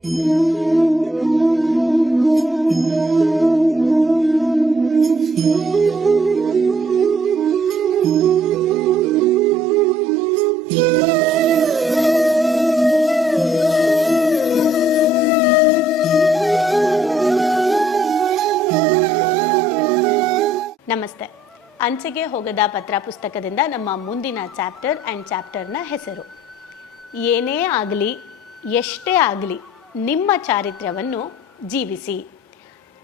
ನಮಸ್ತೆ. ಅಂಚೆಗೆ ಹೋಗದ ಪತ್ರ ಪುಸ್ತಕದಿಂದ ನಮ್ಮ ಮುಂದಿನ ಚಾಪ್ಟರ್ ಆ್ಯಂಡ್ ಚಾಪ್ಟರ್ನ ಹೆಸರು. ಏನೇ ಆಗಲಿ, ಎಷ್ಟೇ ಆಗಲಿ ನಿಮ್ಮ ಚಾರಿತ್ರ್ಯವನ್ನು ಜೀವಿಸಿ.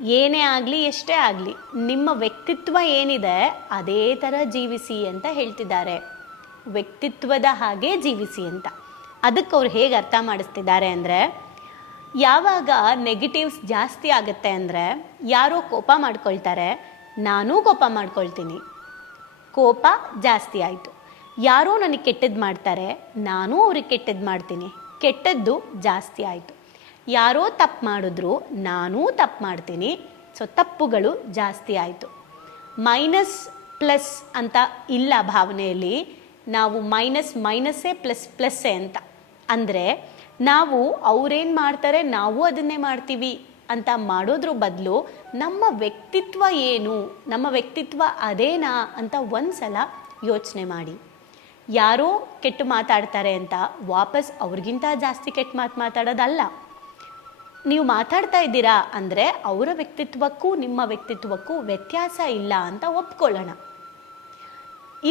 ಏನೇ ಆಗಲಿ, ಎಷ್ಟೇ ಆಗಲಿ, ನಿಮ್ಮ ವ್ಯಕ್ತಿತ್ವ ಏನಿದೆ, ಅದೇ ಥರ ಜೀವಿಸಿ ಅಂತ ಹೇಳ್ತಿದ್ದಾರೆ. ವ್ಯಕ್ತಿತ್ವದ ಹಾಗೆ ಜೀವಿಸಿ ಅಂತ. ಅದಕ್ಕೆ ಅವ್ರು ಹೇಗೆ ಅರ್ಥ ಮಾಡಿಸ್ತಿದ್ದಾರೆ ಅಂದರೆ, ಯಾವಾಗ ನೆಗೆಟಿವ್ಸ್ ಜಾಸ್ತಿ ಆಗುತ್ತೆ ಅಂದರೆ, ಯಾರೋ ಕೋಪ ಮಾಡ್ಕೊಳ್ತಾರೆ, ನಾನೂ ಕೋಪ ಮಾಡ್ಕೊಳ್ತೀನಿ. ಕೋಪ ಜಾಸ್ತಿ ಆಯಿತು. ಯಾರೋ ನನಗೆ ಕೆಟ್ಟದ್ದು ಮಾಡ್ತಾರೆ, ನಾನೂ ಅವ್ರಿಗೆ ಕೆಟ್ಟದ್ದು ಮಾಡ್ತೀನಿ. ಕೆಟ್ಟದ್ದು ಜಾಸ್ತಿ ಆಯಿತು. ಯಾರೋ ತಪ್ಪು ಮಾಡಿದ್ರು, ನಾನೂ ತಪ್ಪು ಮಾಡ್ತೀನಿ. ಸೊ ತಪ್ಪುಗಳು ಜಾಸ್ತಿ ಆಯಿತು. ಮೈನಸ್ ಪ್ಲಸ್ ಅಂತ ಇಲ್ಲ ಭಾವನೆಯಲ್ಲಿ, ನಾವು ಮೈನಸ್ ಮೈನಸ್ಸೇ ಪ್ಲಸ್ ಪ್ಲಸ್ಸೇ ಅಂತ. ಅಂದರೆ, ನಾವು ಅವ್ರೇನು ಮಾಡ್ತಾರೆ, ನಾವು ಅದನ್ನೇ ಮಾಡ್ತೀವಿ ಅಂತ ಮಾಡೋದ್ರ ಬದಲು, ನಮ್ಮ ವ್ಯಕ್ತಿತ್ವ ಏನು, ನಮ್ಮ ವ್ಯಕ್ತಿತ್ವ ಅದೇನಾ ಅಂತ ಒಂದ್ಸಲ ಯೋಚನೆ ಮಾಡಿ. ಯಾರೋ ಕೆಟ್ಟು ಮಾತಾಡ್ತಾರೆ ಅಂತ ವಾಪಸ್ ಅವ್ರಿಗಿಂತ ಜಾಸ್ತಿ ಕೆಟ್ಟ ಮಾತು ಮಾತಾಡೋದಲ್ಲ. ನೀವು ಮಾತಾಡ್ತಾ ಇದ್ದೀರಾ ಅಂದರೆ ಅವರ ವ್ಯಕ್ತಿತ್ವಕ್ಕೂ ನಿಮ್ಮ ವ್ಯಕ್ತಿತ್ವಕ್ಕೂ ವ್ಯತ್ಯಾಸ ಇಲ್ಲ ಅಂತ ಒಪ್ಕೊಳ್ಳೋಣ.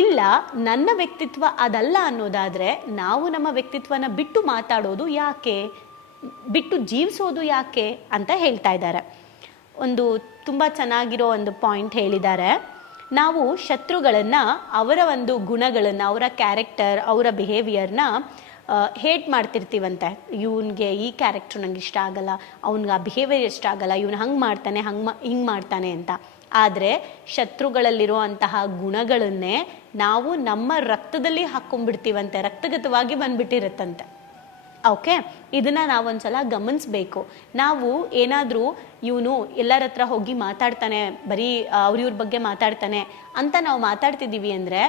ಇಲ್ಲ, ನನ್ನ ವ್ಯಕ್ತಿತ್ವ ಅದಲ್ಲ ಅನ್ನೋದಾದರೆ ನಾವು ನಮ್ಮ ವ್ಯಕ್ತಿತ್ವನ ಬಿಟ್ಟು ಮಾತಾಡೋದು ಯಾಕೆ? ಬಿಟ್ಟು ಜೀವಿಸೋದು ಯಾಕೆ ಅಂತ ಹೇಳ್ತಾ ಇದ್ದಾರೆ. ಒಂದು ತುಂಬ ಚೆನ್ನಾಗಿರೋ ಒಂದು ಪಾಯಿಂಟ್ ಹೇಳಿದ್ದಾರೆ. ನಾವು ಶತ್ರುಗಳನ್ನು, ಅವರ ಒಂದು ಗುಣಗಳನ್ನು, ಅವರ ಕ್ಯಾರೆಕ್ಟರ್ ಅವರ ಬಿಹೇವಿಯರ್ನ ಹೇಟ್ ಮಾಡ್ತಿರ್ತೀವಂತೆ. ಇವನಿಗೆ ಈ ಕ್ಯಾರೆಕ್ಟ್ರು ನಂಗೆ ಇಷ್ಟ ಆಗಲ್ಲ, ಅವ್ನಿಗೆ ಆ ಬಿಹೇವಿಯರ್ ಇಷ್ಟ ಆಗಲ್ಲ, ಇವನು ಹಂಗೆ ಮಾಡ್ತಾನೆ, ಹಂಗೆ ಮಾ, ಹಿಂಗೆ ಮಾಡ್ತಾನೆ ಅಂತ. ಆದರೆ ಶತ್ರುಗಳಲ್ಲಿರುವಂತಹ ಗುಣಗಳನ್ನೇ ನಾವು ನಮ್ಮ ರಕ್ತದಲ್ಲಿ ಹಾಕ್ಕೊಂಡ್ಬಿಡ್ತೀವಂತೆ ರಕ್ತಗತವಾಗಿ ಬಂದ್ಬಿಟ್ಟಿರುತ್ತಂತೆ. ಓಕೆ, ಇದನ್ನು ನಾವೊಂದ್ಸಲ ಗಮನಿಸ್ಬೇಕು. ನಾವು ಏನಾದರೂ ಇವನು ಎಲ್ಲರ ಹತ್ರ ಹೋಗಿ ಮಾತಾಡ್ತಾನೆ, ಬರೀ ಅವ್ರ ಇವ್ರ ಬಗ್ಗೆ ಮಾತಾಡ್ತಾನೆ ಅಂತ ನಾವು ಮಾತಾಡ್ತಿದ್ದೀವಿ ಅಂದರೆ,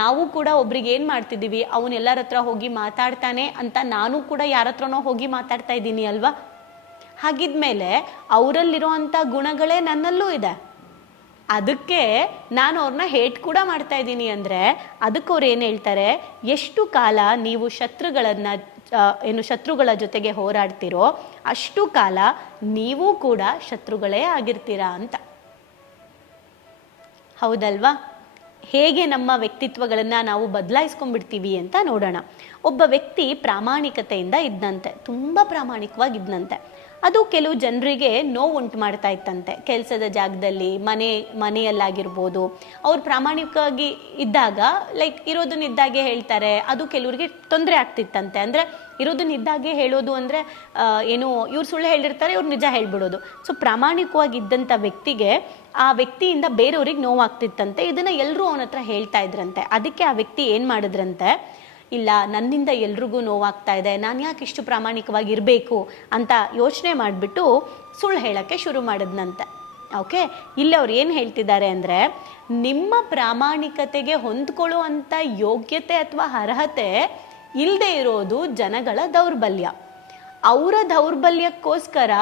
ನಾವು ಕೂಡ ಒಬ್ರಿಗೆ ಏನು ಮಾಡ್ತಿದ್ದೀವಿ, ಅವನು ಎಲ್ಲರ ಹತ್ರ ಹೋಗಿ ಮಾತಾಡ್ತಾನೆ ಅಂತ ನಾನು ಕೂಡ ಯಾರ ಹತ್ರನೋ ಹೋಗಿ ಮಾತಾಡ್ತಾ ಇದ್ದೀನಿ ಅಲ್ವಾ? ಹಾಗಿದ್ಮೇಲೆ ಅವರಲ್ಲಿರುವಂಥ ಗುಣಗಳೇ ನನ್ನಲ್ಲೂ ಇದೆ. ಅದಕ್ಕೆ ನಾನು ಅವ್ರನ್ನ ಹೇಟ್ ಕೂಡ ಮಾಡ್ತಾ ಇದ್ದೀನಿ ಅಂದರೆ, ಅದಕ್ಕೆ ಅವ್ರು ಏನು ಹೇಳ್ತಾರೆ, ಎಷ್ಟು ಕಾಲ ನೀವು ಶತ್ರುಗಳನ್ನು ಏನು ಶತ್ರುಗಳ ಜೊತೆಗೆ ಹೋರಾಡ್ತಿರೋ ಅಷ್ಟು ಕಾಲ ನೀವು ಕೂಡ ಶತ್ರುಗಳೇ ಆಗಿರ್ತೀರಾ ಅಂತ. ಹೌದಲ್ವಾ? ಹೇಗೆ ನಮ್ಮ ವ್ಯಕ್ತಿತ್ವಗಳನ್ನು ನಾವು ಬದಲಾಯಿಸ್ಕೊಂಡ್ಬಿಡ್ತೀವಿ ಅಂತ ನೋಡೋಣ. ಒಬ್ಬ ವ್ಯಕ್ತಿ ಪ್ರಾಮಾಣಿಕತೆಯಿಂದ ಇದ್ದಂತೆ ತುಂಬ ಪ್ರಾಮಾಣಿಕವಾಗಿದ್ದಂತೆ ಅದು ಕೆಲವು ಜನರಿಗೆ ನೋವು ಉಂಟು ಮಾಡ್ತಾ ಇತ್ತಂತೆ. ಕೆಲಸದ ಜಾಗದಲ್ಲಿ, ಮನೆ, ಮನೆಯಲ್ಲಾಗಿರ್ಬೋದು. ಅವ್ರು ಪ್ರಾಮಾಣಿಕವಾಗಿ ಇದ್ದಾಗ ಲೈಕ್ ಇರೋದನ್ನ ಇದ್ದಾಗೆ ಹೇಳ್ತಾರೆ. ಅದು ಕೆಲವರಿಗೆ ತೊಂದರೆ ಆಗ್ತಿತ್ತಂತೆ. ಅಂದರೆ ಇರೋದನ್ನ ಇದ್ದಾಗೆ ಹೇಳೋದು ಅಂದರೆ ಏನು, ಇವ್ರು ಸುಳ್ಳು ಹೇಳಿರ್ತಾರೆ, ಇವ್ರು ನಿಜ ಹೇಳ್ಬಿಡೋದು. ಸೊ ಪ್ರಾಮಾಣಿಕವಾಗಿದ್ದಂಥ ವ್ಯಕ್ತಿಗೆ ಆ ವ್ಯಕ್ತಿಯಿಂದ ಬೇರೆಯವ್ರಿಗೆ ನೋವಾಗ್ತಿತ್ತಂತೆ. ಇದನ್ನು ಎಲ್ಲರೂ ಅವನ ಹತ್ರ ಹೇಳ್ತಾ ಇದ್ರಂತೆ. ಅದಕ್ಕೆ ಆ ವ್ಯಕ್ತಿ ಏನು ಮಾಡಿದ್ರಂತೆ? ಇಲ್ಲ, ನನ್ನಿಂದ ಎಲ್ರಿಗೂ ನೋವಾಗ್ತಾ ಇದೆ, ನಾನು ಯಾಕೆ ಇಷ್ಟು ಪ್ರಾಮಾಣಿಕವಾಗಿ ಇರಬೇಕು ಅಂತ ಯೋಚನೆ ಮಾಡಿಬಿಟ್ಟು ಸುಳ್ಳು ಹೇಳೋಕ್ಕೆ ಶುರು ಮಾಡಿದ್ನಂತೆ. ಓಕೆ? ಇಲ್ಲಿ ಅವ್ರು ಏನು ಹೇಳ್ತಿದ್ದಾರೆ ಅಂದರೆ, ನಿಮ್ಮ ಪ್ರಾಮಾಣಿಕತೆಗೆ ಹೊಂದ್ಕೊಳ್ಳುವಂಥ ಯೋಗ್ಯತೆ ಅಥವಾ ಅರ್ಹತೆ ಇಲ್ಲದೆ ಇರೋದು ಜನಗಳ ದೌರ್ಬಲ್ಯ. ಅವರ ದೌರ್ಬಲ್ಯಕ್ಕೋಸ್ಕರ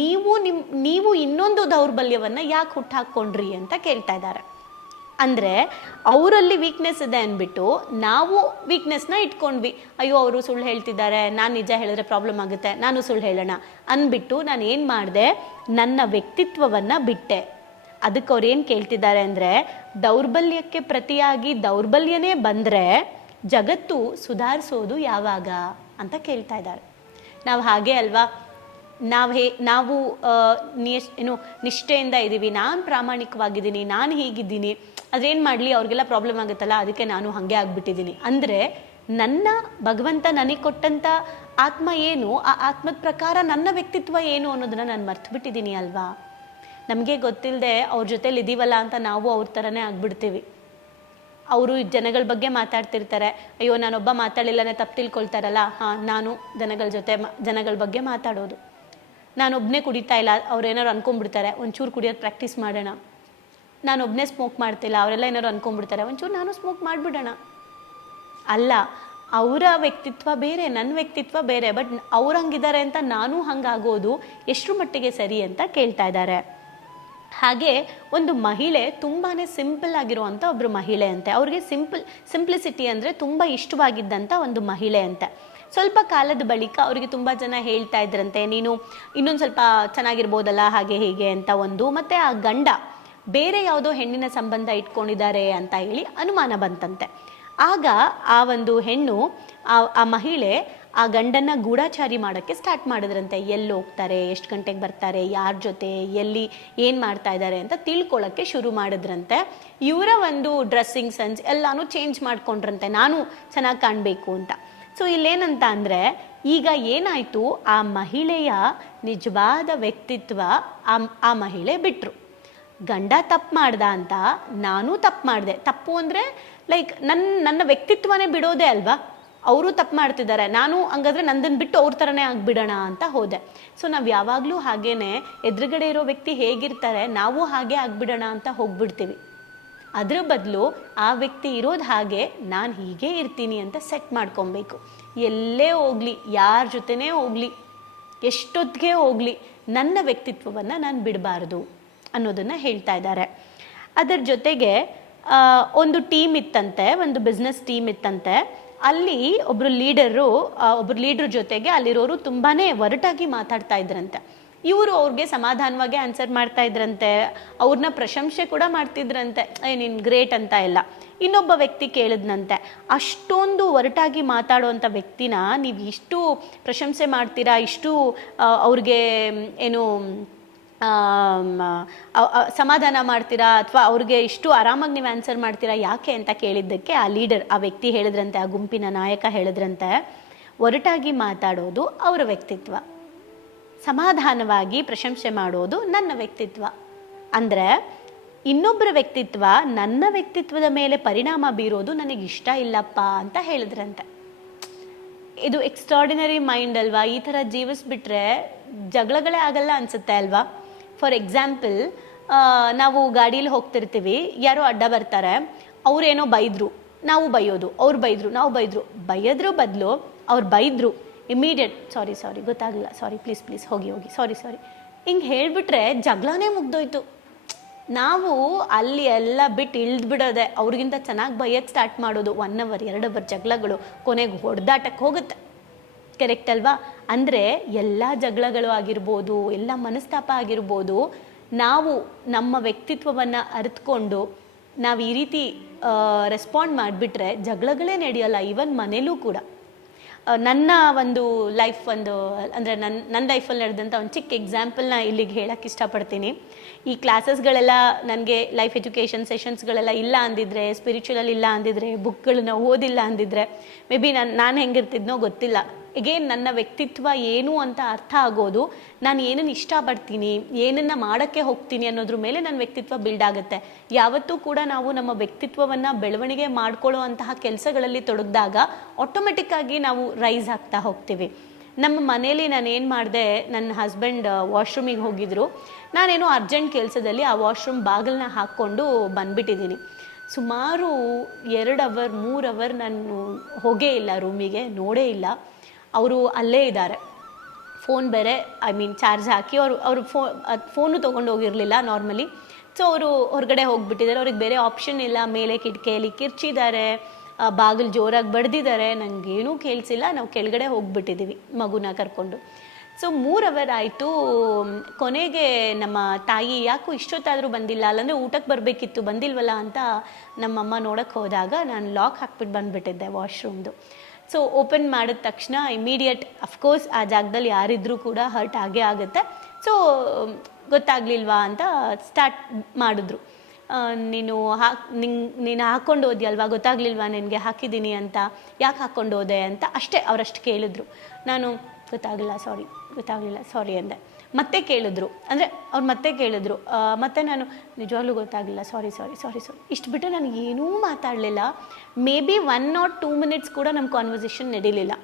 ನೀವು ನಿಮ್, ನೀವು ಇನ್ನೊಂದು ದೌರ್ಬಲ್ಯವನ್ನು ಯಾಕೆ ಹುಟ್ಟಾಕ್ಕೊಂಡ್ರಿ ಅಂತ ಕೇಳ್ತಾ ಇದ್ದಾರೆ. ಅಂದರೆ ಅವರಲ್ಲಿ ವೀಕ್ನೆಸ್ ಇದೆ ಅಂದ್ಬಿಟ್ಟು ನಾವು ವೀಕ್ನೆಸ್ನ ಇಟ್ಕೊಂಡ್ವಿ. ಅಯ್ಯೋ, ಅವರು ಸುಳ್ಳು ಹೇಳ್ತಿದ್ದಾರೆ, ನಾನು ನಿಜ ಹೇಳಿದ್ರೆ ಪ್ರಾಬ್ಲಮ್ ಆಗುತ್ತೆ, ನಾನು ಸುಳ್ಳು ಹೇಳೋಣ ಅಂದ್ಬಿಟ್ಟು ನಾನು ಏನು ಮಾಡಿದೆ, ನನ್ನ ವ್ಯಕ್ತಿತ್ವವನ್ನು ಬಿಟ್ಟೆ. ಅದಕ್ಕೆ ಅವ್ರು ಏನು ಕೇಳ್ತಿದ್ದಾರೆ ಅಂದರೆ, ದೌರ್ಬಲ್ಯಕ್ಕೆ ಪ್ರತಿಯಾಗಿ ದೌರ್ಬಲ್ಯನೇ ಬಂದರೆ ಜಗತ್ತು ಸುಧಾರಿಸೋದು ಯಾವಾಗ ಅಂತ ಕೇಳ್ತಾ ಇದ್ದಾರೆ. ನಾವು ಹಾಗೆ ಅಲ್ವಾ? ನಾವು ಹೇ, ನಾವು ಏನು ನಿಷ್ಠೆಯಿಂದ ಇದ್ದೀವಿ ನಾನು ಪ್ರಾಮಾಣಿಕವಾಗಿದ್ದೀನಿ, ನಾನು ಹೀಗಿದ್ದೀನಿ ಅದೇನು ಮಾಡಲಿ, ಅವ್ರಿಗೆಲ್ಲ ಪ್ರಾಬ್ಲಮ್ ಆಗುತ್ತಲ್ಲ, ಅದಕ್ಕೆ ನಾನು ಹಾಗೆ ಆಗಿಬಿಟ್ಟಿದ್ದೀನಿ. ಅಂದರೆ ನನ್ನ ಭಗವಂತ ನನಗೆ ಕೊಟ್ಟಂಥ ಆತ್ಮ ಏನು, ಆ ಆತ್ಮದ ಪ್ರಕಾರ ನನ್ನ ವ್ಯಕ್ತಿತ್ವ ಏನು ಅನ್ನೋದನ್ನ ನಾನು ಮರ್ತು ಬಿಟ್ಟಿದ್ದೀನಿ ಅಲ್ವಾ? ನಮಗೆ ಗೊತ್ತಿಲ್ಲದೆ ಅವ್ರ ಜೊತೇಲಿ ಇದ್ದೀವಲ್ಲ ಅಂತ ನಾವು ಅವ್ರ ಥರನೇ ಆಗ್ಬಿಡ್ತೀವಿ. ಅವರು ಜನಗಳ ಬಗ್ಗೆ ಮಾತಾಡ್ತಿರ್ತಾರೆ. ಅಯ್ಯೋ, ನಾನೊಬ್ಬ ಮಾತಾಡಿಲ್ಲನೇ ತಪ್ಪು ತಿಳ್ಕೊಳ್ತಾರಲ್ಲ? ಹಾಂ, ನಾನು ಜನಗಳ ಜೊತೆ ಜನಗಳ ಬಗ್ಗೆ ಮಾತಾಡೋದು. ನಾನೊಬ್ಬನೇ ಕುಡಿತಾ ಇಲ್ಲ ಅವ್ರು ಏನಾರು ಅನ್ಕೊಂಡ್ಬಿಡ್ತಾರೆ, ಒಂಚೂರು ಕುಡಿಯೋದು ಪ್ರಾಕ್ಟೀಸ್ ಮಾಡೋಣ. ನಾನೊಬ್ಬನೇ ಸ್ಮೋಕ್ ಮಾಡ್ತಿಲ್ಲ, ಅವರೆಲ್ಲ ಏನಾದ್ರು ಅನ್ಕೊಂಡ್ಬಿಡ್ತಾರೆ. ಒಂಚೂರು ನಾನು ಸ್ಮೋಕ್ ಮಾಡಿಬಿಡೋಣ. ಅಲ್ಲ, ಅವರ ವ್ಯಕ್ತಿತ್ವ ಬೇರೆ ನನ್ನ ವ್ಯಕ್ತಿತ್ವ ಬೇರೆ ಬಟ್ ಅವ್ರು ಹಂಗಿದ್ದಾರೆ ಅಂತ ನಾನು ಹಂಗಾಗೋದು ಎಷ್ಟು ಮಟ್ಟಿಗೆ ಸರಿ ಅಂತ ಕೇಳ್ತಾ ಇದ್ದಾರೆ. ಹಾಗೆ ಒಂದು ಮಹಿಳೆ ತುಂಬಾ ಸಿಂಪಲ್ ಆಗಿರುವಂಥ ಒಬ್ಬರು ಮಹಿಳೆ ಅಂತೆ. ಅವ್ರಿಗೆ ಸಿಂಪಲ್ ಸಿಂಪ್ಲಿಸಿಟಿ ಅಂದರೆ ತುಂಬ ಇಷ್ಟವಾಗಿದ್ದಂಥ ಒಂದು ಮಹಿಳೆ ಅಂತೆ. ಸ್ವಲ್ಪ ಕಾಲದ ಬಳಿಕ ಅವರಿಗೆ ತುಂಬ ಜನ ಹೇಳ್ತಾ ಇದ್ರಂತೆ, ನೀನು ಇನ್ನೊಂದು ಸ್ವಲ್ಪ ಚೆನ್ನಾಗಿರ್ಬೋದಲ್ಲ, ಹಾಗೆ ಹೀಗೆ ಅಂತ ಒಂದು. ಮತ್ತು ಆ ಗಂಡ ಬೇರೆ ಯಾವುದೋ ಹೆಣ್ಣಿನ ಸಂಬಂಧ ಇಟ್ಕೊಂಡಿದ್ದಾರೆ ಅಂತ ಹೇಳಿ ಅನುಮಾನ ಬಂತಂತೆ. ಆಗ ಆ ಒಂದು ಹೆಣ್ಣು, ಆ ಮಹಿಳೆ ಆ ಗಂಡನ್ನ ಗೂಢಾಚಾರಿ ಮಾಡೋಕ್ಕೆ ಸ್ಟಾರ್ಟ್ ಮಾಡಿದ್ರಂತೆ. ಎಲ್ಲಿ ಹೋಗ್ತಾರೆ, ಎಷ್ಟು ಗಂಟೆಗೆ ಬರ್ತಾರೆ, ಯಾರ ಜೊತೆ, ಎಲ್ಲಿ, ಏನು ಮಾಡ್ತಾ ಇದ್ದಾರೆ ಅಂತ ತಿಳ್ಕೊಳ್ಳೋಕ್ಕೆ ಶುರು ಮಾಡಿದ್ರಂತೆ. ಇವರ ಒಂದು ಡ್ರೆಸ್ಸಿಂಗ್ ಸೆನ್ಸ್ ಎಲ್ಲಾನು ಚೇಂಜ್ ಮಾಡ್ಕೊಂಡ್ರಂತೆ. ನಾನು ಚೆನ್ನಾಗಿ ಕಾಣಬೇಕು ಅಂತ. ಸೊ ಇಲ್ಲೇನಂತ ಅಂದರೆ, ಈಗ ಏನಾಯಿತು, ಆ ಮಹಿಳೆಯ ನಿಜವಾದ ವ್ಯಕ್ತಿತ್ವ ಆ ಆ ಮಹಿಳೆ ಬಿಟ್ಟರು ಗಂಡ ತಪ್ಪು ಮಾಡ್ದ ಅಂತ ನಾನು ತಪ್ಪು ಮಾಡಿದೆ. ತಪ್ಪು ಅಂದರೆ ಲೈಕ್ ನನ್ನ ನನ್ನ ವ್ಯಕ್ತಿತ್ವನೇ ಬಿಡೋದೇ ಅಲ್ವಾ? ಅವರು ತಪ್ಪು ಮಾಡ್ತಿದ್ದಾರೆ. ನಾನು ಹಂಗಾದ್ರೆ ನಂದನ್ನು ಬಿಟ್ಟು ಅವ್ರ ಥರನೇ ಆಗಿಬಿಡೋಣ ಅಂತ ಹೋದೆ. ಸೊ ನಾವು ಯಾವಾಗಲೂ ಹಾಗೇನೆ ಎದುರುಗಡೆ ಇರೋ ವ್ಯಕ್ತಿ ಹೇಗಿರ್ತಾರೆ, ನಾವು ಹಾಗೆ ಆಗಿಬಿಡೋಣ ಅಂತ ಹೋಗ್ಬಿಡ್ತೀವಿ. ಅದ್ರ ಬದಲು ಆ ವ್ಯಕ್ತಿ ಇರೋದು ಹಾಗೆ, ನಾನು ಹೀಗೆ ಇರ್ತೀನಿ ಅಂತ ಸೆಟ್ ಮಾಡ್ಕೊಬೇಕು. ಎಲ್ಲೇ ಹೋಗಲಿ, ಯಾರ ಜೊತೆನೇ ಹೋಗಲಿ, ಎಷ್ಟೊತ್ತಿಗೆ ಹೋಗಲಿ, ನನ್ನ ವ್ಯಕ್ತಿತ್ವವನ್ನು ನಾನು ಬಿಡಬಾರ್ದು. ಅನ್ನೋದನ್ನು ಹೇಳ್ತಾ ಇದ್ದಾರೆ. ಅದರ ಜೊತೆಗೆ ಒಂದು ಟೀಮ್ ಇತ್ತಂತೆ, ಒಂದು ಬಿಸ್ನೆಸ್ ಟೀಮ್ ಇತ್ತಂತೆ. ಅಲ್ಲಿ ಒಬ್ರು ಲೀಡರು ಒಬ್ರು ಲೀಡ್ರ್ ಜೊತೆಗೆ ಅಲ್ಲಿರೋರು ತುಂಬಾನೇ ಒರಟಾಗಿ ಮಾತಾಡ್ತಾ ಇದ್ರಂತೆ. ಇವರು ಅವ್ರಿಗೆ ಸಮಾಧಾನವಾಗಿ ಆನ್ಸರ್ ಮಾಡ್ತಾ ಇದ್ರಂತೆ. ಅವ್ರನ್ನ ಪ್ರಶಂಸೆ ಕೂಡ ಮಾಡ್ತಿದ್ರಂತೆ. ಏ, ನೀನು ಗ್ರೇಟ್ ಅಂತ ಎಲ್ಲ. ಇನ್ನೊಬ್ಬ ವ್ಯಕ್ತಿ ಕೇಳಿದ್ನಂತೆ, ಅಷ್ಟೊಂದು ಒರಟಾಗಿ ಮಾತಾಡುವಂಥ ವ್ಯಕ್ತಿನ ನೀವು ಇಷ್ಟು ಪ್ರಶಂಸೆ ಮಾಡ್ತೀರಾ? ಇಷ್ಟು ಅವ್ರಿಗೆ, ಏನು ಸಮಾಧಾನ ಮಾಡ್ತೀರಾ ಅಥವಾ ಅವ್ರಿಗೆ ಇಷ್ಟು ಆರಾಮಾಗಿ ನೀವು ಆನ್ಸರ್ ಮಾಡ್ತೀರಾ, ಯಾಕೆ ಅಂತ ಕೇಳಿದ್ದಕ್ಕೆ ಆ ಲೀಡರ್ ಆ ವ್ಯಕ್ತಿ ಹೇಳಿದ್ರಂತೆ, ಆ ಗುಂಪಿನ ನಾಯಕ ಹೇಳಿದ್ರಂತೆ, ಒರಟಾಗಿ ಮಾತಾಡೋದು ಅವರ ವ್ಯಕ್ತಿತ್ವ. ಸಮಾಧಾನವಾಗಿ ಪ್ರಶಂಸೆ ಮಾಡೋದು ನನ್ನ ವ್ಯಕ್ತಿತ್ವ. ಅಂದರೆ ಇನ್ನೊಬ್ಬರ ವ್ಯಕ್ತಿತ್ವ ನನ್ನ ವ್ಯಕ್ತಿತ್ವದ ಮೇಲೆ ಪರಿಣಾಮ ಬೀರೋದು ನನಗೆ ಇಷ್ಟ ಇಲ್ಲಪ್ಪ ಅಂತ ಹೇಳಿದ್ರಂತೆ. ಇದು ಎಕ್ಸ್ಟ್ರಾರ್ಡಿನರಿ ಮೈಂಡ್ ಅಲ್ವಾ? ಈ ಥರ ಜೀವಿಸ್ಬಿಟ್ರೆ ಜಗಳಗಳೇ ಆಗಲ್ಲ ಅನ್ಸುತ್ತೆ ಅಲ್ವಾ? ಫಾರ್ ಎಕ್ಸಾಂಪಲ್ ನಾವು ಗಾಡೀಲಿ ಹೋಗ್ತಿರ್ತೀವಿ, ಯಾರೋ ಅಡ್ಡ ಬರ್ತಾರೆ, ಅವರೇನೋ ಬೈದರು, ನಾವು ಬೈಯೋದು, ಅವ್ರು ಬೈದರು, ನಾವು ಬೈದರು. ಬೈಯೋದ್ರ ಬದಲು ಅವ್ರು ಬೈದರು ಇಮಿಡಿಯೇಟ್ ಸಾರಿ ಸಾರಿ ಗೊತ್ತಾಗಲಿಲ್ಲ ಸಾರಿ ಪ್ಲೀಸ್ ಪ್ಲೀಸ್ ಹೋಗಿ ಹೋಗಿ ಸಾರಿ ಸಾರಿ ಹಿಂಗೆ ಹೇಳಿಬಿಟ್ರೆ ಜಗಳನೇ ಮುಗ್ದೋಯ್ತು. ನಾವು ಅಲ್ಲಿ ಎಲ್ಲ ಬಿಟ್ಟು ಇಳ್ದು ಬಿಡೋದೆ ಅವ್ರಿಗಿಂತ ಚೆನ್ನಾಗಿ ಬೈಯೋದು ಸ್ಟಾರ್ಟ್ ಮಾಡೋದು ಒನ್ ಅವರ್ ಎರಡು ಅವರ್ ಜಗಳಗಳು ಕೊನೆಗೆ ಹೊಡೆದಾಟಕ್ಕೆ ಹೋಗುತ್ತೆ. ಕರೆಕ್ಟ್ ಅಲ್ವಾ? ಅಂದರೆ ಎಲ್ಲ ಜಗಳಗಳು ಆಗಿರ್ಬೋದು, ಎಲ್ಲ ಮನಸ್ತಾಪ ಆಗಿರ್ಬೋದು, ನಾವು ನಮ್ಮ ವ್ಯಕ್ತಿತ್ವವನ್ನು ಅರಿತುಕೊಂಡು ನಾವು ಈ ರೀತಿ ರೆಸ್ಪಾಂಡ್ ಮಾಡಿಬಿಟ್ರೆ ಜಗಳಗಳೇ ನಡೆಯಲ್ಲ ಈವನ್ ಮನೇಲೂ ಕೂಡ. ನನ್ನ ಒಂದು ಲೈಫ್ ಒಂದು, ಅಂದರೆ ನನ್ನ ನನ್ನ ಲೈಫಲ್ಲಿ ನಡೆದಂಥ ಒಂದು ಚಿಕ್ಕ ಎಕ್ಸಾಂಪಲ್ನ ಇಲ್ಲಿಗೆ ಹೇಳಕ್ಕೆ ಇಷ್ಟಪಡ್ತೀನಿ. ಈ ಕ್ಲಾಸಸ್ಗಳೆಲ್ಲ ನನಗೆ ಲೈಫ್ ಎಜುಕೇಷನ್ ಸೆಷನ್ಸ್ಗಳೆಲ್ಲ ಇಲ್ಲ ಅಂದಿದ್ರೆ ಸ್ಪಿರಿಚುವಲ್ ಇಲ್ಲ ಅಂದಿದ್ರೆ ಬುಕ್ಗಳನ್ನ ಓದಿಲ್ಲ ಅಂದಿದ್ರೆ ಮೇ ಬಿ ನಾನು ನಾನು ಹೆಂಗಿರ್ತಿದ್ನೋ ಗೊತ್ತಿಲ್ಲ. ಎಗೇನ್ ನನ್ನ ವ್ಯಕ್ತಿತ್ವ ಏನು ಅಂತ ಅರ್ಥ ಆಗೋದು, ನಾನು ಏನನ್ನು ಇಷ್ಟಪಡ್ತೀನಿ, ಏನನ್ನ ಮಾಡೋಕ್ಕೆ ಹೋಗ್ತೀನಿ ಅನ್ನೋದ್ರ ಮೇಲೆ ನನ್ನ ವ್ಯಕ್ತಿತ್ವ ಬಿಲ್ಡ್ ಆಗುತ್ತೆ. ಯಾವತ್ತೂ ಕೂಡ ನಾವು ನಮ್ಮ ವ್ಯಕ್ತಿತ್ವವನ್ನು ಬೆಳವಣಿಗೆ ಮಾಡ್ಕೊಳ್ಳೋ ಅಂತಹ ಕೆಲಸಗಳಲ್ಲಿ ತೊಡಗಿದಾಗ ಆಟೋಮೆಟಿಕ್ ಆಗಿ ನಾವು ರೈಸ್ ಆಗ್ತಾ ಹೋಗ್ತೀವಿ. ನಮ್ಮ ಮನೇಲಿ ನಾನು ಏನು ಮಾಡಿದೆ, ನನ್ನ ಹಸ್ಬೆಂಡ್ ವಾಶ್ರೂಮಿಗೆ ಹೋಗಿದ್ರು. ನಾನೇನು ಅರ್ಜೆಂಟ್ ಕೆಲಸದಲ್ಲಿ ಆ ವಾಶ್ರೂಮ್ ಬಾಗಿಲನ್ನ ಹಾಕ್ಕೊಂಡು ಬಂದ್ಬಿಟ್ಟಿದ್ದೀನಿ. ಸುಮಾರು ಎರಡು ಅವರ್ ಮೂರು ಅವರ್ ನಾನು ಹೋಗೇ ಇಲ್ಲ ರೂಮಿಗೆ ನೋಡೇ ಇಲ್ಲ. ಅವರು ಅಲ್ಲೇ ಇದ್ದಾರೆ. ಫೋನ್ ಬೇರೆ ಐ ಮೀನ್ ಚಾರ್ಜ್ ಹಾಕಿ ಅವರು ಅವರು ಫೋ ಫೋನು ತೊಗೊಂಡು ಹೋಗಿರಲಿಲ್ಲ ನಾರ್ಮಲಿ ಸೊ ಅವರು ಹೊರಗಡೆ ಹೋಗಿಬಿಟ್ಟಿದ್ದಾರೆ. ಅವ್ರಿಗೆ ಬೇರೆ ಆಪ್ಷನ್ ಇಲ್ಲ. ಮೇಲೆ ಕಿಟಕಿಯಲ್ಲಿ ಕಿರ್ಚಿದ್ದಾರೆ. ಬಾಗಿಲು ಜೋರಾಗಿ ಬಡ್ದಿದ್ದಾರೆ. ನನಗೇನೂ ಕೇಳಿಸಿಲ್ಲ. ನಾವು ಕೆಳಗಡೆ ಹೋಗಿಬಿಟ್ಟಿದ್ದೀವಿ ಮಗುನ ಕರ್ಕೊಂಡು. ಸೊ ಮೂರು ಅವರ್ ಆಯಿತು, ಕೊನೆಗೆ ನಮ್ಮ ತಾಯಿ ಯಾಕೋ ಇಷ್ಟೊತ್ತಾದರೂ ಬಂದಿಲ್ಲ. ಅಲ್ಲಾಂದರೆ ಊಟಕ್ಕೆ ಬರಬೇಕಿತ್ತು, ಬಂದಿಲ್ವಲ್ಲ ಅಂತ ನಮ್ಮಮ್ಮ ನೋಡೋಕ್ಕೆ ಹೋದಾಗ ನಾನು ಲಾಕ್ ಹಾಕ್ಬಿಟ್ಟು ಬಂದುಬಿಟ್ಟಿದ್ದೆ ವಾಶ್ರೂಮ್ದು ಸೊ ಓಪನ್ ಮಾಡಿದ ತಕ್ಷಣ ಇಮಿಡಿಯೇಟ್ ಅಫ್ಕೋರ್ಸ್ ಆ ಜಾಗದಲ್ಲಿ ಯಾರಿದ್ರೂ ಕೂಡ ಹರ್ಟ್ ಆಗೇ ಆಗುತ್ತೆ. ಸೊ ಗೊತ್ತಾಗ್ಲಿಲ್ವಾ ಅಂತ ಸ್ಟಾರ್ಟ್ ಮಾಡಿದ್ರು. ನೀನು ಹಾಕ್, ನಿಂಗೆ, ನೀನು ಹಾಕ್ಕೊಂಡು ಹೋದ್ಯಲ್ವಾ? ಗೊತ್ತಾಗ್ಲಿಲ್ವಾ ನಿನಗೆ ಹಾಕಿದ್ದೀನಿ ಅಂತ? ಯಾಕೆ ಹಾಕ್ಕೊಂಡು ಹೋದೆ ಅಂತ? ಅಷ್ಟೇ, ಅವರಷ್ಟು ಕೇಳಿದ್ರು. ನಾನು, ಗೊತ್ತಾಗಲಿಲ್ಲ ಸಾರಿ ಗೊತ್ತಾಗಲಿಲ್ಲ ಸಾರಿ ಅಂದೆ. ಮತ್ತೆ ಕೇಳಿದ್ರು. ಅಂದರೆ ಅವ್ರು ಮತ್ತೆ ಕೇಳಿದ್ರು. ಮತ್ತೆ ನಾನು, ನಿಜವಾಗ್ಲೂ ಗೊತ್ತಾಗಲಿಲ್ಲ. ಸಾರಿ ಸಾರಿ ಸಾರಿ ಸಾರಿ ಇಷ್ಟು ಬಿಟ್ಟು ನಾನು ಏನೂ ಮಾತಾಡಲಿಲ್ಲ. Maybe one not two minutes ಕೂಡ ನಮ್ಮ ಕಾನ್ವರ್ಸೇಷನ್ ನಡೀಲಿಲ್ಲ.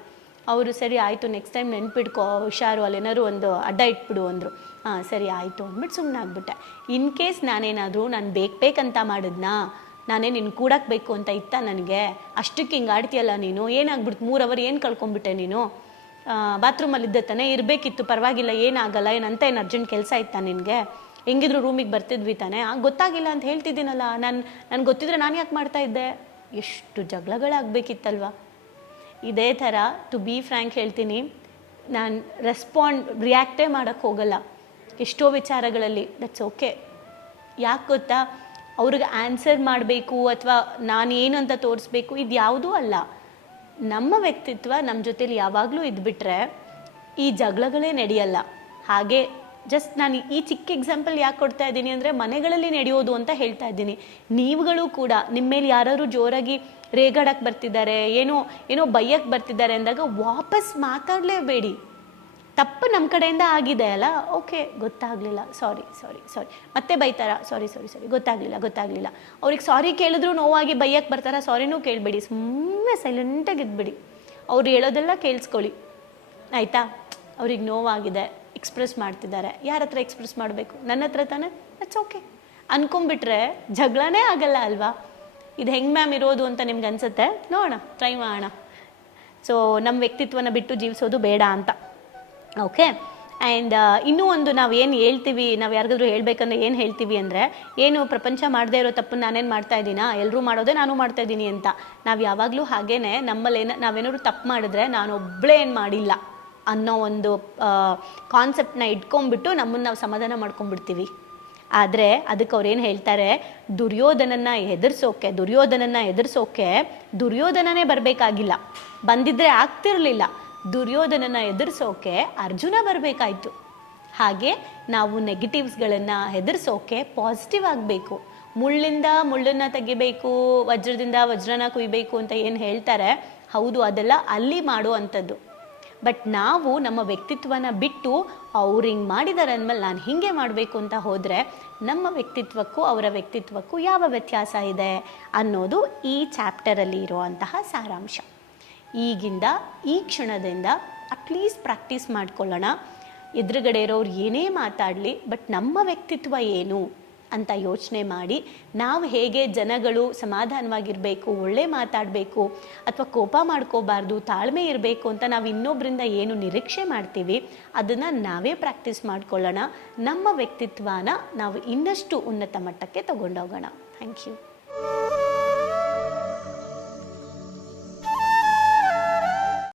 ಅವರು, ಸರಿ, ಆಯಿತು ನೆಕ್ಸ್ಟ್ ಟೈಮ್ ನೆನ್ಪಿಡ್ಕೋ ಹುಷಾರು, ಅಲ್ಲೇನಾದ್ರು ಒಂದು ಅಡ್ಡ ಇಟ್ಬಿಡು, ಅಂದರು. ಹಾಂ, ಸರಿ, ಆಯಿತು, ಅಂದ್ಬಿಟ್ಟು ಸುಮ್ಮನೆ ಆಗ್ಬಿಟ್ಟೆ. ಇನ್ ಕೇಸ್ ನಾನೇನಾದರೂ ನಾನು ಬೇಕು ಬೇಕಂತ ಮಾಡಿದ್ನಾ? ನಾನೇ ನಿನ್ನ ಕೂಡಕ್ಕೆ ಬೇಕು ಅಂತ ಇತ್ತ ನನಗೆ? ಅಷ್ಟಕ್ಕೆ ಹಿಂಗೆ ಆಡ್ತೀಯಲ್ಲ ನೀನು? ಏನಾಗ್ಬಿಡ್ತು? ಮೂರು ಅವರ್ ಏನು ಕಳ್ಕೊಂಬಿಟ್ಟೆ ನೀನು? ಬಾತ್ರೂಮಲ್ಲಿ ಇದ್ದ ತಾನೇ ಇರಬೇಕಿತ್ತು, ಪರವಾಗಿಲ್ಲ, ಏನಾಗಲ್ಲ ಏನಂತ ಏನು ಅರ್ಜೆಂಟ್ ಕೆಲಸ ಇತ್ತಾ ನಿನಗೆ? ಹೆಂಗಿದ್ರು ರೂಮಿಗೆ ಬರ್ತಿದ್ವಿ ತಾನೆ? ಗೊತ್ತಾಗಿಲ್ಲ ಅಂತ ಹೇಳ್ತಿದ್ದೀನಲ್ಲ, ನಾನು, ನನಗೆ ಗೊತ್ತಿದ್ರೆ ನಾನು ಯಾಕೆ ಮಾಡ್ತಾ ಇದ್ದೆ? ಎಷ್ಟು ಜಗಳಗಳಾಗಬೇಕಿತ್ತಲ್ವ? ಇದೇ ಥರ ಟು ಬಿ ಫ್ರ್ಯಾಂಕ್ ಹೇಳ್ತೀನಿ, ನಾನು ರೆಸ್ಪಾಂಡ್ ರಿಯಾಕ್ಟೇ ಮಾಡೋಕ್ಕೆ ಹೋಗಲ್ಲ. ಎಷ್ಟೋ ವಿಚಾರಗಳಲ್ಲಿ ದಟ್ಸ್ ಓಕೆ ಯಾಕೆ ಗೊತ್ತಾ? ಅವ್ರಿಗೆ ಆನ್ಸರ್ ಮಾಡಬೇಕು, ಅಥವಾ ನಾನು ಏನು ಅಂತ ತೋರಿಸ್ಬೇಕು ಇದು ಯಾವುದೂ ಅಲ್ಲ. ನಮ್ಮ ವ್ಯಕ್ತಿತ್ವ ನಮ್ಮ ಜೊತೇಲಿ ಯಾವಾಗಲೂ ಇದ್ಬಿಟ್ರೆ ಈ ಜಗಳಗಳೇ ನಡೆಯಲ್ಲ. ಹಾಗೆ ಜಸ್ಟ್ ನಾನು ಈ ಚಿಕ್ಕ ಎಕ್ಸಾಂಪಲ್ ಯಾಕೆ ಕೊಡ್ತಾ ಇದ್ದೀನಿ ಅಂದರೆ ಮನೆಗಳಲ್ಲಿ ನಡೆಯೋದು ಅಂತ ಹೇಳ್ತಾ ಇದ್ದೀನಿ. ನೀವುಗಳು ಕೂಡ ನಿಮ್ಮ ಮೇಲೆ ಯಾರಾದ್ರು ಜೋರಾಗಿ ರೇಗಾಡಕ್ಕೆ ಬರ್ತಿದ್ದಾರೆ, ಏನೋ ಏನೋ ಬೈಯಕ್ಕೆ ಬರ್ತಿದ್ದಾರೆ ಅಂದಾಗ ವಾಪಸ್ ಮಾತಾಡಲೇಬೇಡಿ. ತಪ್ಪು ನಮ್ಮ ಕಡೆಯಿಂದ ಆಗಿದೆ ಅಲ್ಲ? ಓಕೆ, ಗೊತ್ತಾಗಲಿಲ್ಲ. ಸಾರಿ ಸಾರಿ ಸಾರಿ ಮತ್ತೆ ಬೈತಾರ? ಸಾರಿ ಸಾರಿ ಸಾರಿ ಗೊತ್ತಾಗಲಿಲ್ಲ ಗೊತ್ತಾಗಲಿಲ್ಲ. ಅವ್ರಿಗೆ ಸಾರಿ ಕೇಳಿದ್ರು ನೋವಾಗಿ ಬೈಯಕ್ಕೆ ಬರ್ತಾರ. ಸಾರಿನೂ ಕೇಳಬೇಡಿ. ಸುಮ್ಮನೆ ಸೈಲೆಂಟಾಗಿ ಇದ್ಬಿಡಿ. ಅವ್ರು ಹೇಳೋದೆಲ್ಲ ಕೇಳಿಸ್ಕೊಳ್ಳಿ. ಆಯಿತಾ? ಅವ್ರಿಗೆ ನೋವಾಗಿದೆ. ಎಕ್ಸ್ಪ್ರೆಸ್ ಮಾಡ್ತಿದ್ದಾರೆ. ಯಾರ ಹತ್ರ ಎಕ್ಸ್ಪ್ರೆಸ್ ಮಾಡಬೇಕು? ನನ್ನ ಹತ್ರ ತಾನೇ? ದಟ್ಸ್ ಓಕೆ ಅನ್ಕೊಂಬಿಟ್ರೆ ಜಗಳನೇ ಆಗಲ್ಲ ಅಲ್ವಾ? ಇದು ಹೆಂಗೆ ಮ್ಯಾಮ್ ಇರೋದು ಅಂತ ನಿಮ್ಗೆ ಅನ್ಸುತ್ತೆ ನೋಡೋಣ ಟ್ರೈ ಮಾಡೋಣ. ಸೊ ನಮ್ಮ ವ್ಯಕ್ತಿತ್ವನ ಬಿಟ್ಟು ಜೀವಿಸೋದು ಬೇಡ ಅಂತ. ಓಕೆ ಆ್ಯಂಡ್ ಇನ್ನೂ ಒಂದು ನಾವು ಏನು ಹೇಳ್ತೀವಿ, ನಾವು ಯಾರಿಗಾದ್ರೂ ಹೇಳಬೇಕಂದ್ರೆ ಏನು ಹೇಳ್ತೀವಿ ಅಂದರೆ, ಏನು ಪ್ರಪಂಚ ಮಾಡದೇ ಇರೋ ತಪ್ಪನ್ನು ನಾನೇನು ಮಾಡ್ತಾ ಇದ್ದೀನಾ? ಎಲ್ಲರೂ ಮಾಡೋದೇ ನಾನು ಮಾಡ್ತಾ ಇದ್ದೀನಿ ಅಂತ. ನಾವು ಯಾವಾಗಲೂ ಹಾಗೇ ನಮ್ಮಲ್ಲಿ ಏನ, ನಾವೇನಾದ್ರು ತಪ್ಪು ಮಾಡಿದ್ರೆ ನಾನು ಒಬ್ಬಳೇ ಏನು ಮಾಡಿಲ್ಲ ಅನ್ನೋ ಒಂದು ಕಾನ್ಸೆಪ್ಟನ್ನ ಇಟ್ಕೊಂಡ್ಬಿಟ್ಟು ನಮ್ಮನ್ನು ನಾವು ಸಮಾಧಾನ ಮಾಡ್ಕೊಂಡ್ಬಿಡ್ತೀವಿ. ಆದರೆ ಅದಕ್ಕೆ ಅವ್ರು ಏನು ಹೇಳ್ತಾರೆ, ದುರ್ಯೋಧನನ್ನ ಎದುರಿಸೋಕೆ ದುರ್ಯೋಧನನ್ನ ಎದುರಿಸೋಕೆ ದುರ್ಯೋಧನನೇ ಬರಬೇಕಾಗಿಲ್ಲ. ಬಂದಿದ್ರೆ ಆಗ್ತಿರ್ಲಿಲ್ಲ. ದುರ್ಯೋಧನನ ಎದುರಿಸೋಕೆ ಅರ್ಜುನ ಬರಬೇಕಾಯ್ತು. ಹಾಗೆ ನಾವು ನೆಗೆಟಿವ್ಸ್ಗಳನ್ನು ಹೆದರ್ಸೋಕೆ ಪಾಸಿಟಿವ್ ಆಗಬೇಕು. ಮುಳ್ಳಿಂದ ಮುಳ್ಳನ್ನು ತೆಗಿಬೇಕು, ವಜ್ರದಿಂದ ವಜ್ರನ ಕುಯ್ಬೇಕು ಅಂತ ಏನು ಹೇಳ್ತಾರೆ? ಹೌದು, ಅದೆಲ್ಲ ಅಲ್ಲಿ ಮಾಡುವಂಥದ್ದು. ಬಟ್ ನಾವು ನಮ್ಮ ವ್ಯಕ್ತಿತ್ವನ ಬಿಟ್ಟು ಅವ್ರು ಹಿಂಗೆ ಮಾಡಿದ್ದಾರೆ ಅಂದಮೇಲೆ ನಾನು ಹೀಗೆ ಮಾಡಬೇಕು ಅಂತ ಹೋದರೆ ನಮ್ಮ ವ್ಯಕ್ತಿತ್ವಕ್ಕೂ ಅವರ ವ್ಯಕ್ತಿತ್ವಕ್ಕೂ ಯಾವ ವ್ಯತ್ಯಾಸ ಇದೆ ಅನ್ನೋದು ಈ ಚಾಪ್ಟರಲ್ಲಿ ಇರುವಂತಹ ಸಾರಾಂಶ. ಈಗಿಂದ, ಈ ಕ್ಷಣದಿಂದ ಅಟ್ಲೀಸ್ಟ್ ಪ್ರಾಕ್ಟೀಸ್ ಮಾಡ್ಕೊಳ್ಳೋಣ. ಎದುರುಗಡೆ ಇರೋರು ಏನೇ ಮಾತಾಡಲಿ ಬಟ್ ನಮ್ಮ ವ್ಯಕ್ತಿತ್ವ ಏನು ಅಂತ ಯೋಚನೆ ಮಾಡಿ. ನಾವು ಹೇಗೆ ಜನಗಳು ಸಮಾಧಾನವಾಗಿರಬೇಕು, ಒಳ್ಳೆ ಮಾತಾಡಬೇಕು, ಅಥವಾ ಕೋಪ ಮಾಡ್ಕೋಬಾರ್ದು, ತಾಳ್ಮೆ ಇರಬೇಕು ಅಂತ ನಾವು ಇನ್ನೊಬ್ಬರಿಂದ ಏನು ನಿರೀಕ್ಷೆ ಮಾಡ್ತೀವಿ, ಅದನ್ನು ನಾವೇ ಪ್ರಾಕ್ಟೀಸ್ ಮಾಡ್ಕೊಳ್ಳೋಣ. ನಮ್ಮ ವ್ಯಕ್ತಿತ್ವನ ನಾವು ಇನ್ನಷ್ಟು ಉನ್ನತ ಮಟ್ಟಕ್ಕೆ ತಗೊಂಡೋಗೋಣ. Thank you